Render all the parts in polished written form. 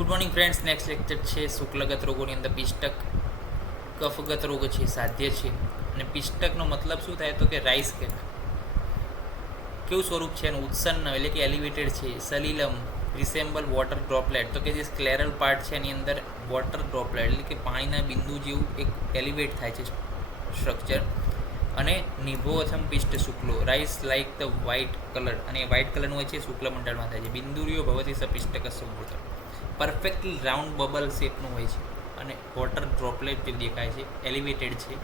Good morning friends. Next lecture છે શુક્લગત રોગોની અંદર પિષ્ટક કફગત રોગ છે, સાધ્ય છે. અને પિષ્ટકનો મતલબ શું થાય તો કે રાઈસ કેક. કેવું સ્વરૂપ છે એનું? ઉત્સન્ન એટલે કે એલિવેટેડ છે. સલિલમ રિસેમ્બલ વોટર ડ્રોપલેટ, તો કે જે સ્ક્લેરલ પાર્ટ છે એની અંદર વોટર ડ્રોપલેટ એટલે કે પાણીના બિંદુ જેવું એક એલિવેટ થાય છે સ્ટ્રક્ચર. અને નિભોથમ પિષ્ટ શુક્લો rice like the white colour, અને વ્હાઇટ કલરનું હોય છે, શુક્લ મંડળમાં થાય છે. બિંદુરીઓ ભવતી સપિષ્ટક સમૃદ્ધ, પરફેક્ટલી રાઉન્ડ બબલ શેપનું હોય છે અને વોટર ડ્રોપલેટ જેવું દેખાય છે. એલિવેટેડ છે,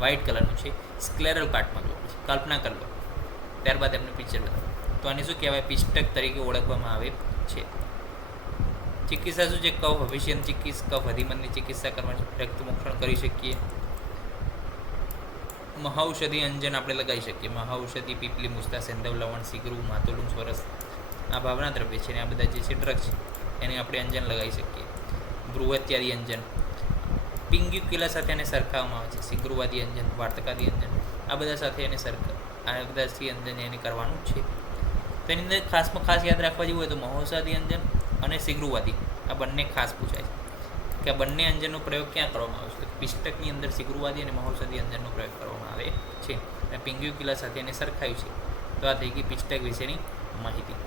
વ્હાઇટ કલરનું છે, સ્ક્લેરલ પાર્ટમાં જોવા છે. કલ્પના કરી લો, ત્યારબાદ એમને પિક્ચર બતાવો. તો આને શું કહેવાય? પિષ્ટક તરીકે ઓળખવામાં આવે છે. ચિકિત્સા શું છે? કફ ભવિષ્યની ચિકિત્સા, કફ અધિમનની ચિકિત્સા કરવાની, રક્તમોક્ષણ કરી શકીએ. મહાઔષધિ અંજન આપણે લગાવી શકીએ. મહાઔષધિ, પીપલી, મુસ્તા, સેંધવ, લવણ, સીગરું, માતુલું, સ્વરસ, આ ભાવના દ્રવ્ય છે ને આ બધા જે છે ડ્રગ છે એને આપણે અંજન લગાવી શકીએ. બૃહત્યાદી અંજન, પિંગ્યુક્યુલા સાથે એને સરખાવવામાં આવે છે. સિગ્રુવાદી અંજન, વાર્તકાદી અંજન, આ બધા સાથે એને આ બધાથી અંજન એને કરવાનું છે. તો એની અંદર ખાસમાં ખાસ યાદ રાખવા જેવું હોય તો મહોષાદી અંજન અને સિગ્રુવાદી, આ બંને ખાસ પૂછાય છે કે આ બંને અંજનનો પ્રયોગ ક્યાં કરવામાં આવે છે? તો પિષ્ટકની અંદર સિગ્રુવાદી અને મહોષાદી અંજનનો પ્રયોગ કરવામાં આવે છે. અને પિંગ્યુક્યુલા સાથે એને સરખાવ્યું છે. તો આ થઈ ગઈ પિષ્ટક વિશેની માહિતી.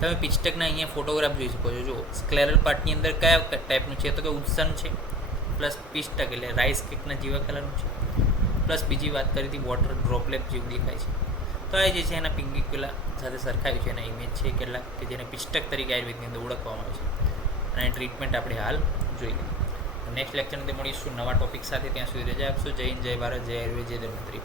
તમે પિષ્ટકના અહીંયા ફોટોગ્રાફ જોઈ શકો છો. જો સ્ક્લેરલ પાર્ટની અંદર કયા ટાઈપનું છે તો કે ઉત્સન્ન છે, પ્લસ પિષ્ટક એટલે રાઈસ કેકના જેવા કલરનું છે, પ્લસ બીજી વાત કરી હતી વોટર ડ્રોપલેટ જેવું દેખાય છે. તો આ જે છે એના પિંગ્યુક્યુલા સાથે સરખાવ્યું છે. એના ઇમેજ છે કેટલાક કે જેને પિષ્ટક તરીકે આયુર્વેદની અંદર ઓળખવામાં આવે છે. અને ટ્રીટમેન્ટ આપણે હાલ જોઈ લઈએ. નેક્સ્ટ લેક્ચરની અંદર મળીશું નવા ટોપિક સાથે. ત્યાં સુધી રજા આપશો. જય હિન્દ, જય ભારત, જય આયુર્વેદ, જય ધન્વંતરી.